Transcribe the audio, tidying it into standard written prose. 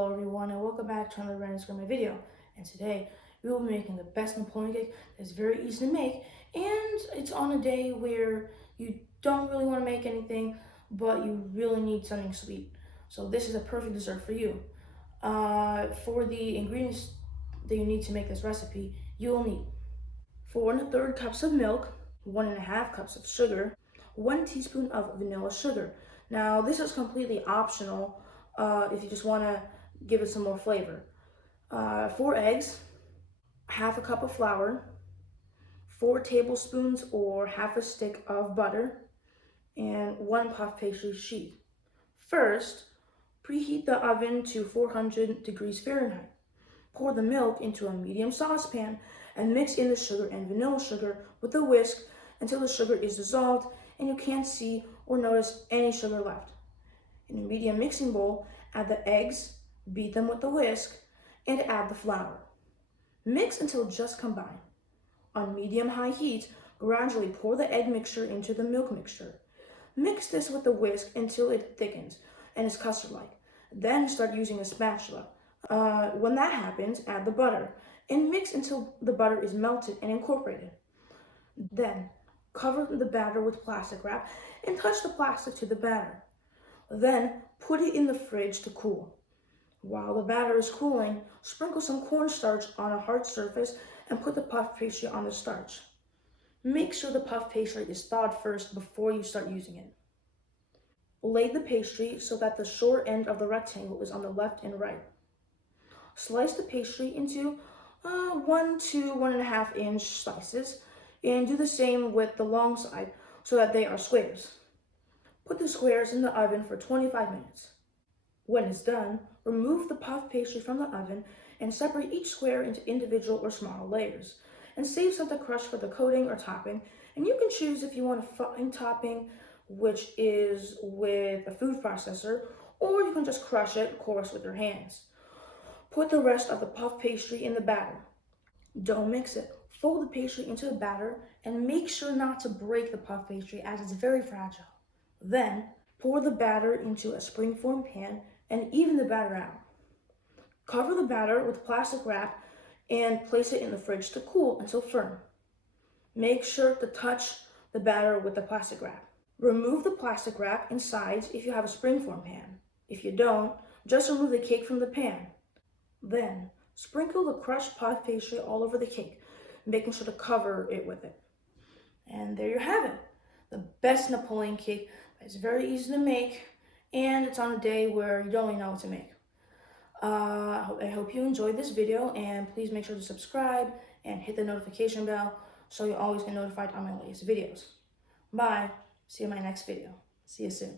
Hello everyone and welcome back to another Random Gourmet video. And today we will be making the best Napoleon cake that's very easy to make, and it's on a day where you don't really want to make anything but you really need something sweet. So this is a perfect dessert for you. For the ingredients that you need to make this recipe, you will need 4 1/3 cups of milk, 1.5 cups of sugar, 1 teaspoon of vanilla sugar. Now this is completely optional if you just want to give it some more flavor. 4 eggs, half a cup of flour, 4 tablespoons or half a stick of butter, and 1 puff pastry sheet. First, preheat the oven to 400 degrees Fahrenheit. Pour the milk into a medium saucepan and mix in the sugar and vanilla sugar with a whisk until the sugar is dissolved and you can't see or notice any sugar left. In a medium mixing bowl, add the eggs, beat them with a whisk, and add the flour. Mix until just combined. On medium-high heat, gradually pour the egg mixture into the milk mixture. Mix this with the whisk until it thickens and is custard-like. Then start using a spatula. When that happens, add the butter and mix until the butter is melted and incorporated. Then cover the batter with plastic wrap and touch the plastic to the batter. Then put it in the fridge to cool. While the batter is cooling, sprinkle some cornstarch on a hard surface and put the puff pastry on the starch. Make sure the puff pastry is thawed first before you start using it. Lay the pastry so that the short end of the rectangle is on the left and right. Slice the pastry into 1 to 1.5 inch slices and do the same with the long side so that they are squares. Put the squares in the oven for 25 minutes. When it's done, remove the puff pastry from the oven and separate each square into individual or smaller layers. And save some to crush for the coating or topping. And you can choose if you want a fine topping, which is with a food processor, or you can just crush it, of course, with your hands. Put the rest of the puff pastry in the batter. Don't mix it. Fold the pastry into the batter and make sure not to break the puff pastry as it's very fragile. Then, pour the batter into a springform pan and even the batter out. Cover the batter with plastic wrap and place it in the fridge to cool until firm. Make sure to touch the batter with the plastic wrap. Remove the plastic wrap and sides if you have a springform pan. If you don't, just remove the cake from the pan. Then, sprinkle the crushed puff pastry all over the cake, making sure to cover it with it. And there you have it, the best Napoleon cake. It's very easy to make, and it's on a day where you don't really know what to make. I hope you enjoyed this video, and please make sure to subscribe and hit the notification bell so you always get notified on my latest videos. Bye. See you in my next video. See you soon.